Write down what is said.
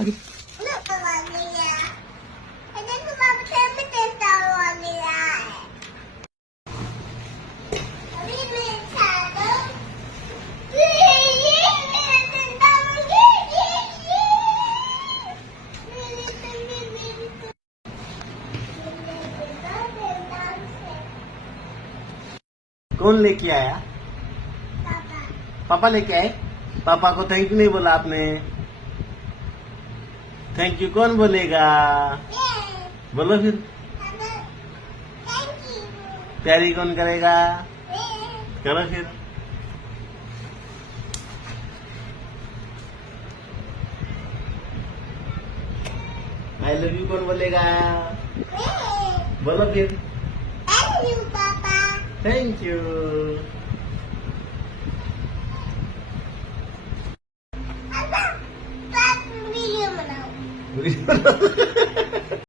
Aduh. कौन लेके आया? पापा। पापा लेके आए? पापा को थैंक यू नहीं बोला आपने? थैंक यू कौन बोलेगा? बोलो फिर। Thank you. प्यारी कौन करेगा? करो फिर। आई लव यू कौन बोलेगा? बोलो फिर। थैंक यू पापा। Thank you. पापा वीडियो बनाओ।